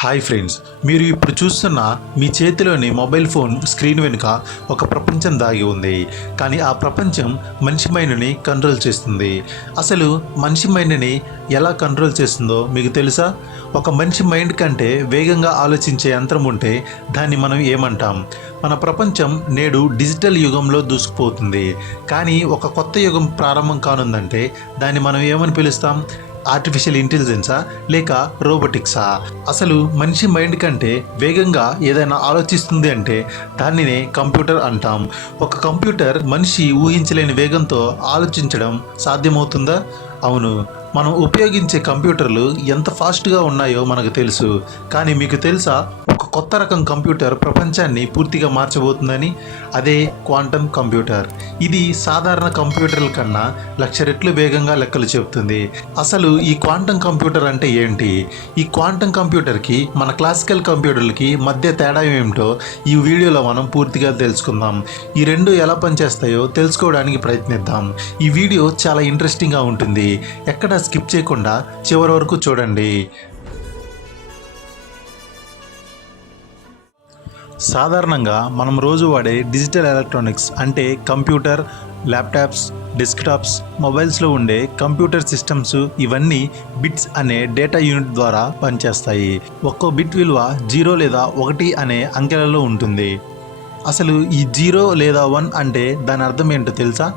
Hi friends మీరు ఇప్పుడు చూస్తున్న మీ చేతిలోని మొబైల్ ఫోన్ స్క్రీన్ వెనుక ఒక ప్రపంచం దాగి ఉంది. కానీ ఆ ప్రపంచం మనిషి మైండ్ని కంట్రోల్ చేస్తుంది. అసలు మనిషి మైండ్ని ఎలా కంట్రోల్ చేస్తుందో మీకు తెలుసా? ఒక మనిషి మైండ్ కంటే వేగంగా ఆలోచించే యంత్రం ఉంటే దాన్ని మనం ఏమంటాం? మన ప్రపంచం నేడు డిజిటల్ యుగంలో దూసుకుపోతుంది. కానీ ఒక కొత్త యుగం ప్రారంభం కానుందంటే దాన్ని మనం ఏమని పిలుస్తాం? ఆర్టిఫిషియల్ ఇంటెలిజెన్సా లేక రోబోటిక్సా అసలు మనిషి మైండ్ కంటే వేగంగా ఏదైనా ఆలోచిస్తుంది అంటే దానినే కంప్యూటర్ అంటాం. ఒక కంప్యూటర్ మనిషి ఊహించలేని వేగంతో ఆలోచించడం సాధ్యమవుతుందా? అవును. మనం ఉపయోగించే కంప్యూటర్లు ఎంత ఫాస్ట్గా ఉన్నాయో మనకు తెలుసు. కానీ మీకు తెలుసా? ఒక కొత్త రకం కంప్యూటర్ ప్రపంచాన్ని పూర్తిగా మార్చబోతుందని అదే క్వాంటమ్ కంప్యూటర్. ఇది సాధారణ కంప్యూటర్ల కన్నా లక్ష రెట్లు వేగంగా లెక్కలు చెబుతుంది. అసలు ఈ క్వాంటమ్ కంప్యూటర్ అంటే ఏంటి? ఈ క్వాంటమ్ కంప్యూటర్కి మన క్లాసికల్ కంప్యూటర్లకి మధ్య తేడా ఏమిటో ఈ వీడియోలో మనం పూర్తిగా తెలుసుకుందాం. ఈ రెండు ఎలా పనిచేస్తాయో తెలుసుకోవడానికి ప్రయత్నిద్దాం. ఈ వీడియో చాలా ఇంట్రెస్టింగ్గా ఉంటుంది. ఎక్కడ స్కిప్ చేయకుండా చివరి వరకు చూడండి. సాధారణంగా మనం రోజు వాడే డిజిటల్ ఎలక్ట్రానిక్స్ అంటే కంప్యూటర్ ల్యాప్టాప్స్ డెస్క్టాప్స్ మొబైల్స్లో ఉండే కంప్యూటర్ సిస్టమ్స్ ఇవన్నీ బిట్స్ అనే డేటా యూనిట్ ద్వారా పనిచేస్తాయి. ఒక్కో బిట్ విలువ జీరో లేదా ఒకటి అనే అంకెలలో ఉంటుంది. అసలు ఈ జీరో లేదా వన్ అంటే దాని అర్థం ఏంటో తెలుసా?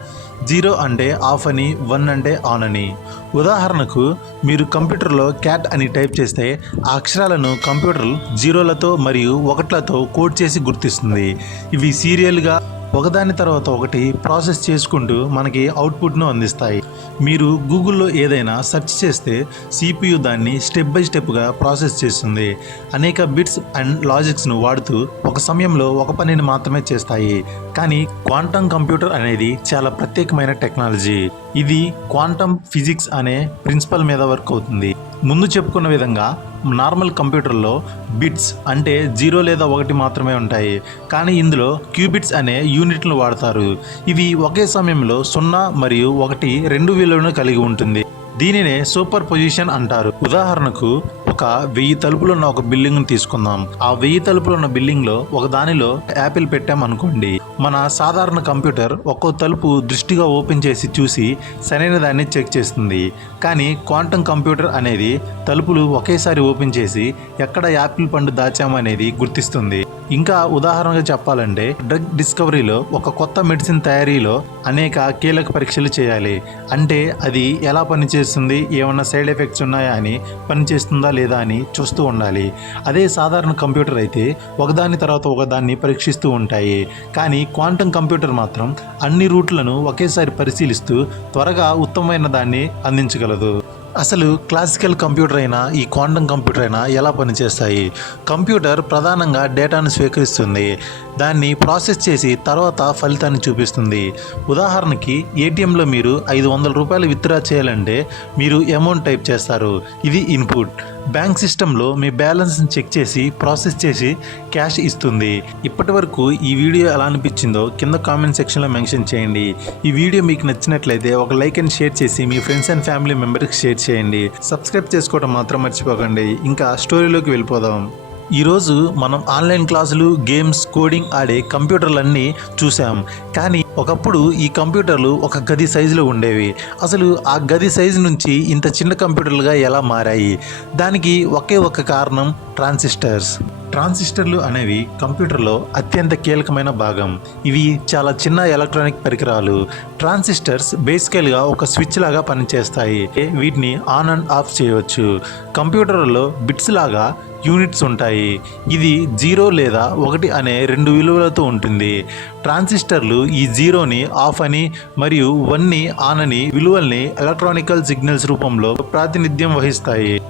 జీరో అంటే ఆఫ్ అని వన్ అంటే ఆన్ అని. ఉదాహరణకు మీరు కంప్యూటర్లో క్యాట్ అని టైప్ చేస్తే ఆ అక్షరాలను కంప్యూటర్ జీరోలతో మరియు ఒకట్లతో కోడ్ చేసి గుర్తిస్తుంది. ఇవి సీరియల్గా ఒకదాని తర్వాత ఒకటి ప్రాసెస్ చేసుకుంటూ మనకి అవుట్పుట్ను అందిస్తాయి. మీరు గూగుల్లో ఏదైనా సెర్చ్ చేస్తే సిపియు దాన్ని స్టెప్ బై స్టెప్గా ప్రాసెస్ చేస్తుంది. అనేక బిట్స్ అండ్ లాజిక్స్ను వాడుతూ ఒక సమయంలో ఒక పనిని మాత్రమే చేస్తాయి. కానీ క్వాంటమ్ కంప్యూటర్ అనేది చాలా ప్రత్యేకమైన టెక్నాలజీ. ఇది క్వాంటమ్ ఫిజిక్స్ అనే ప్రిన్సిపల్ మీద వర్క్ అవుతుంది. ముందు చెప్పుకున్న విధంగా నార్మల్ కంప్యూటర్లో బిట్స్ అంటే జీరో లేదా ఒకటి మాత్రమే ఉంటాయి. కానీ ఇందులో క్యూబిట్స్ అనే యూనిట్లను వాడతారు. ఇవి ఒకే సమయంలో సున్నా మరియు ఒకటి రెండు విలువలను కలిగి ఉంటుంది. దీనినే సూపర్ పొజిషన్ అంటారు. ఉదాహరణకు ఒక వెయ్యి తలుపులున్న ఒక బిల్డింగ్ తీసుకుందాం. ఆ వెయ్యి తలుపులు ఉన్న బిల్డింగ్లో ఒక దానిలో యాపిల్ పెట్టాం అనుకోండి మన సాధారణ కంప్యూటర్ ఒక్కో తలుపు దృష్టిగా ఓపెన్ చేసి చూసి సరైన దాన్ని చెక్ చేస్తుంది. కానీ క్వాంటమ్ కంప్యూటర్ అనేది తలుపులు ఒకేసారి ఓపెన్ చేసి ఎక్కడ యాపిల్ పండు దాచామనేది గుర్తిస్తుంది. ఇంకా ఉదాహరణగా చెప్పాలంటే డ్రగ్ డిస్కవరీలో ఒక కొత్త మెడిసిన్ తయారీలో అనేక కీలక పరీక్షలు చేయాలి. అంటే అది ఎలా పనిచేస్తుంది? ఏమన్నా సైడ్ ఎఫెక్ట్స్ ఉన్నాయా అని పనిచేస్తుందా లేదా అని చూస్తూ ఉండాలి. అదే సాధారణ కంప్యూటర్ అయితే ఒకదాని తర్వాత ఒకదాన్ని పరీక్షిస్తూ ఉంటాయి. కానీ క్వాంటమ్ కంప్యూటర్ మాత్రం అన్ని రూట్లను ఒకేసారి పరిశీలిస్తూ త్వరగా ఉత్తమమైన దాన్ని అందించగలదు. అసలు క్లాసికల్ కంప్యూటర్ అయినా ఈ క్వాంటమ్ కంప్యూటర్ అయినా ఎలా పనిచేస్తాయి? కంప్యూటర్ ప్రధానంగా డేటాను స్వీకరిస్తుంది. దాన్ని ప్రాసెస్ చేసి తర్వాత ఫలితాన్ని చూపిస్తుంది. ఉదాహరణకి ఏటీఎంలో మీరు ఐదు వందల రూపాయలు విత్డ్రా చేయాలంటే మీరు అమౌంట్ టైప్ చేస్తారు. ఇది ఇన్పుట్. బ్యాంక్ సిస్టంలో మీ బ్యాలెన్స్ని చెక్ చేసి ప్రాసెస్ చేసి క్యాష్ ఇస్తుంది. ఇప్పటి వరకు ఈ వీడియో ఎలా అనిపించిందో కింద కామెంట్ సెక్షన్లో మెన్షన్ చేయండి. ఈ వీడియో మీకు నచ్చినట్లయితే ఒక లైక్ అండ్ షేర్ చేసి మీ ఫ్రెండ్స్ అండ్ ఫ్యామిలీ మెంబర్కి షేర్ చేయండి. సబ్స్క్రైబ్ చేసుకోవడం మాత్రం మర్చిపోకండి. ఇంకా స్టోరీలోకి వెళ్ళిపోదాం. ఈరోజు మనం ఆన్లైన్ క్లాసులు గేమ్స్ కోడింగ్ ఆడే కంప్యూటర్లన్నీ చూసాం కానీ ఒకప్పుడు ఈ కంప్యూటర్లు ఒక గది సైజులో ఉండేవి. అసలు ఆ గది సైజు నుంచి ఇంత చిన్న కంప్యూటర్లుగా ఎలా మారాయి? దానికి ఒకే ఒక కారణం ట్రాన్సిస్టర్స్. ట్రాన్సిస్టర్లు అనేవి కంప్యూటర్లో అత్యంత కీలకమైన భాగం. ఇవి చాలా చిన్న ఎలక్ట్రానిక్ పరికరాలు. ట్రాన్సిస్టర్స్ బేసికల్గా ఒక స్విచ్ లాగా పనిచేస్తాయి. వీటిని ఆన్ అండ్ ఆఫ్ చేయవచ్చు. కంప్యూటర్లో బిట్స్ లాగా యూనిట్స్ ఉంటాయి. ఇది జీరో లేదా ఒకటి అనే రెండు విలువలతో ఉంటుంది. ట్రాన్సిస్టర్లు ఈ జీరోని ఆఫ్ అని మరియు వన్ని ఆన్ అని విలువల్ని ఎలక్ట్రానికల్ సిగ్నల్స్ రూపంలో ప్రాతినిధ్యం వహిస్తాయి.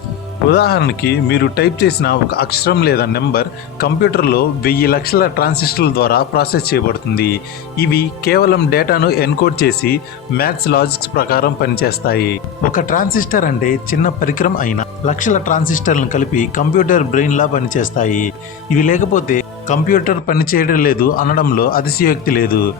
ఉదాహరణకి మీరు టైప్ చేసిన ఒక అక్షరం లేదా నెంబర్ కంప్యూటర్లో వెయ్యి లక్షల ట్రాన్సిస్టర్ల ద్వారా ప్రాసెస్ చేయబడుతుంది. ఇవి కేవలం డేటాను ఎన్కోడ్ చేసి మ్యాథ్స్ లాజిక్స్ ప్రకారం పనిచేస్తాయి. ఒక ట్రాన్సిస్టర్ అంటే చిన్న పరికరం అయినా లక్షల ట్రాన్సిస్టర్లను కలిపి కంప్యూటర్ బ్రెయిన్లా పనిచేస్తాయి. ఇవి లేకపోతే కంప్యూటర్ పనిచేయడం లేదు అనడంలో అతిశయోక్తి లేదు.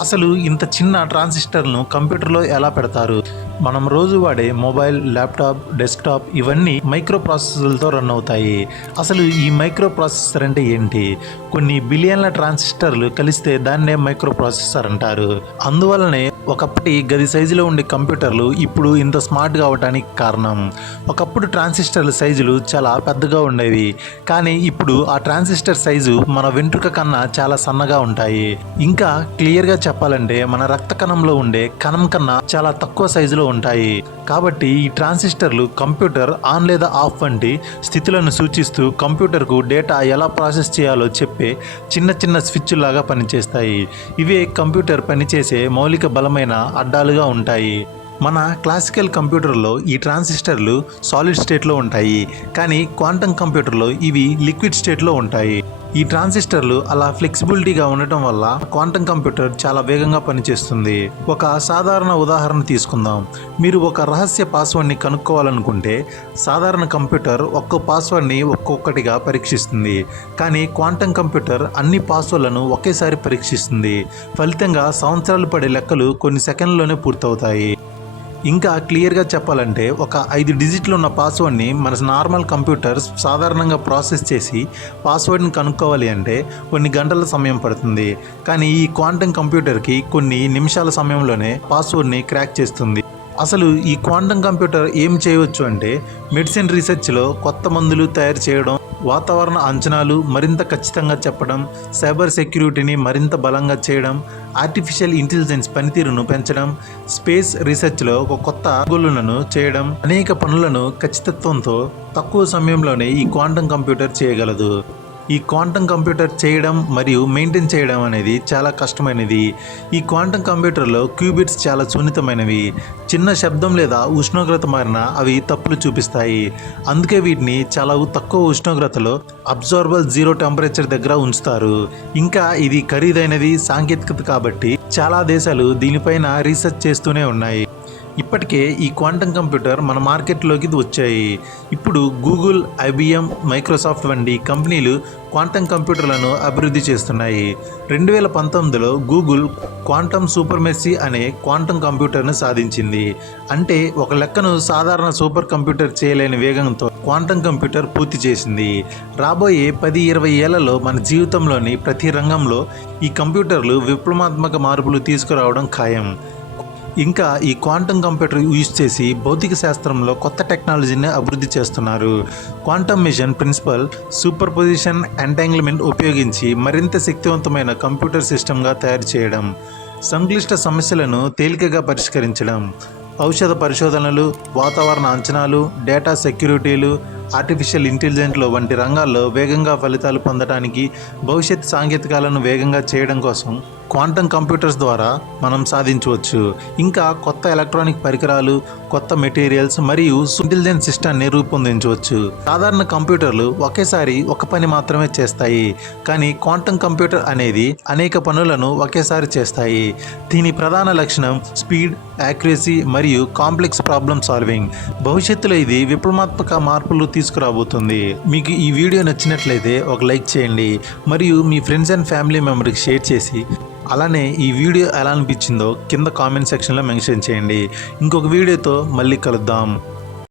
అసలు ఇంత చిన్న ట్రాన్సిస్టర్ను కంప్యూటర్లో ఎలా పెడతారు? మనం రోజు వాడే మొబైల్ ల్యాప్టాప్ డెస్క్టాప్ ఇవన్నీ మైక్రో ప్రాసెసర్లతో రన్ అవుతాయి. అసలు ఈ మైక్రో ప్రాసెసర్ అంటే ఏంటి? కొన్ని బిలియన్ల ట్రాన్సిస్టర్లు కలిస్తే దాన్నే మైక్రో ప్రాసెసర్ అంటారు. అందువలనే ఒకప్పటి గది సైజులో ఉండే కంప్యూటర్లు ఇప్పుడు ఇంత స్మార్ట్గా అవడానికి కారణం. ఒకప్పుడు ట్రాన్సిస్టర్ల సైజులు చాలా పెద్దగా ఉండేవి. కానీ ఇప్పుడు ఆ ట్రాన్సిస్టర్ సైజు మన వెంట్రుక కన్నా చాలా సన్నగా ఉంటాయి. ఇంకా క్లియర్గా చెప్పాలంటే మన రక్త కణంలో ఉండే కణం కన్నా చాలా తక్కువ సైజులో ఉంటాయి. కాబట్టి ఈ ట్రాన్సిస్టర్లు కంప్యూటర్ ఆన్ లేదా ఆఫ్ వంటి స్థితులను సూచిస్తూ కంప్యూటర్కు డేటా ఎలా ప్రాసెస్ చేయాలో చెప్పే చిన్న చిన్న స్విచ్ లాగా పనిచేస్తాయి. ఇవే కంప్యూటర్ పనిచేసే మౌలిక బలమైన అడ్డాలుగా ఉంటాయి. మన క్లాసికల్ కంప్యూటర్లో ఈ ట్రాన్సిస్టర్లు సాలిడ్ స్టేట్లో ఉంటాయి. కానీ క్వాంటమ్ కంప్యూటర్లో ఇవి లిక్విడ్ స్టేట్లో ఉంటాయి. ఈ ట్రాన్సిస్టర్లు అలా ఫ్లెక్సిబిలిటీగా ఉండటం వల్ల క్వాంటమ్ కంప్యూటర్ చాలా వేగంగా పనిచేస్తుంది. ఒక సాధారణ ఉదాహరణ తీసుకుందాం. మీరు ఒక రహస్య పాస్వర్డ్ని కనుక్కోవాలనుకుంటే సాధారణ కంప్యూటర్ ఒక్కో పాస్వర్డ్ని ఒక్కొక్కటిగా పరీక్షిస్తుంది. కానీ క్వాంటమ్ కంప్యూటర్ అన్ని పాస్వర్డ్లను ఒకేసారి పరీక్షిస్తుంది. ఫలితంగా సంవత్సరాలు పడే లెక్కలు కొన్ని సెకండ్లోనే పూర్తవుతాయి. ఇంకా క్లియర్గా చెప్పాలంటే ఒక ఐదు డిజిట్లు ఉన్న పాస్వర్డ్ని మన నార్మల్ కంప్యూటర్స్ సాధారణంగా ప్రాసెస్ చేసి పాస్వర్డ్ని కనుక్కోవాలి అంటే కొన్ని గంటల సమయం పడుతుంది. కానీ ఈ క్వాంటమ్ కంప్యూటర్కి కొన్ని నిమిషాల సమయంలోనే పాస్వర్డ్ని క్రాక్ చేస్తుంది. అసలు ఈ క్వాంటమ్ కంప్యూటర్ ఏం చేయవచ్చు అంటే మెడిసిన్ రీసెర్చ్లో కొత్త మందులు తయారు చేయడం వాతావరణ అంచనాలు మరింత ఖచ్చితంగా చెప్పడం సైబర్ సెక్యూరిటీని మరింత బలంగా చేయడం ఆర్టిఫిషియల్ ఇంటెలిజెన్స్ పనితీరును పెంచడం స్పేస్ రీసెర్చ్లో ఒక కొత్త గోలులను చేయడం అనేక పనులను ఖచ్చితత్వంతో తక్కువ సమయంలోనే ఈ క్వాంటమ్ కంప్యూటర్ చేయగలదు. ఈ క్వాంటమ్ కంప్యూటర్ చేయడం మరియు మెయింటైన్ చేయడం అనేది చాలా కష్టమైనది. ఈ క్వాంటమ్ కంప్యూటర్లో క్యూబిట్స్ చాలా సున్నితమైనవి. చిన్న శబ్దం లేదా ఉష్ణోగ్రత మారినా అవి తప్పులు చూపిస్తాయి. అందుకే వీటిని చాలా తక్కువ ఉష్ణోగ్రతలో అబ్జార్బల్ జీరో టెంపరేచర్ దగ్గర ఉంచుతారు. ఇంకా ఇది ఖరీదైనది సాంకేతికత కాబట్టి చాలా దేశాలు దీనిపైన రీసెర్చ్ చేస్తూనే ఉన్నాయి. ఇప్పటికే ఈ క్వాంటమ్ కంప్యూటర్ మన మార్కెట్లోకి వచ్చాయి. ఇప్పుడు గూగుల్ ఐబిఎం మైక్రోసాఫ్ట్ వంటి కంపెనీలు క్వాంటమ్ కంప్యూటర్లను అభివృద్ధి చేస్తున్నాయి. రెండు వేల పంతొమ్మిదిలో గూగుల్ క్వాంటమ్ సూపర్మెసీ అనే క్వాంటమ్ కంప్యూటర్ను సాధించింది. అంటే ఒక లెక్కను సాధారణ సూపర్ కంప్యూటర్ చేయలేని వేగంతో క్వాంటమ్ కంప్యూటర్ పూర్తి చేసింది. రాబోయే పది ఇరవై ఏళ్ళలో మన జీవితంలోని ప్రతి రంగంలో ఈ కంప్యూటర్లు విప్లవాత్మక మార్పులు తీసుకురావడం ఖాయం. ఇంకా ఈ క్వాంటమ్ కంప్యూటర్ యూజ్ చేసి భౌతిక శాస్త్రంలో కొత్త టెక్నాలజీని అభివృద్ధి చేస్తున్నారు. Quantum machine principle superposition entanglement ఉపయోగించి మరింత శక్తివంతమైన కంప్యూటర్ సిస్టమ్గా తయారు చేయడం సంక్లిష్ట సమస్యలను తేలికగా పరిష్కరించడం ఔషధ పరిశోధనలు వాతావరణ అంచనాలు డేటా సెక్యూరిటీలు ఆర్టిఫిషియల్ ఇంటెలిజెంట్లో వంటి రంగాల్లో వేగంగా ఫలితాలు పొందడానికి భవిష్యత్ సాంకేతికాలను వేగంగా చేయడం కోసం క్వాంటమ్ కంప్యూటర్స్ ద్వారా మనం సాధించవచ్చు. ఇంకా కొత్త ఎలక్ట్రానిక్ పరికరాలు కొత్త మెటీరియల్స్ మరియు ఇంటెలిజెంట్ సిస్టాన్ని రూపొందించవచ్చు. సాధారణ కంప్యూటర్లు ఒకేసారి ఒక పని మాత్రమే చేస్తాయి. కానీ క్వాంటమ్ కంప్యూటర్ అనేది అనేక పనులను ఒకేసారి చేస్తాయి. దీని ప్రధాన లక్షణం స్పీడ్ యాక్యురసీ మరియు కాంప్లెక్స్ ప్రాబ్లమ్ సాల్వింగ్. భవిష్యత్తులో ఇది విప్లవాత్మక మార్పులు తీసుకురాబోతుంది. మీకు ఈ వీడియో నచ్చినట్లయితే ఒక లైక్ చేయండి మరియు మీ ఫ్రెండ్స్ అండ్ ఫ్యామిలీ మెంబర్కి షేర్ చేసి అలానే ఈ వీడియో ఎలా అనిపించిందో కింద కామెంట్ సెక్షన్లో మెన్షన్ చేయండి. ఇంకొక వీడియోతో మళ్ళీ కలుద్దాం.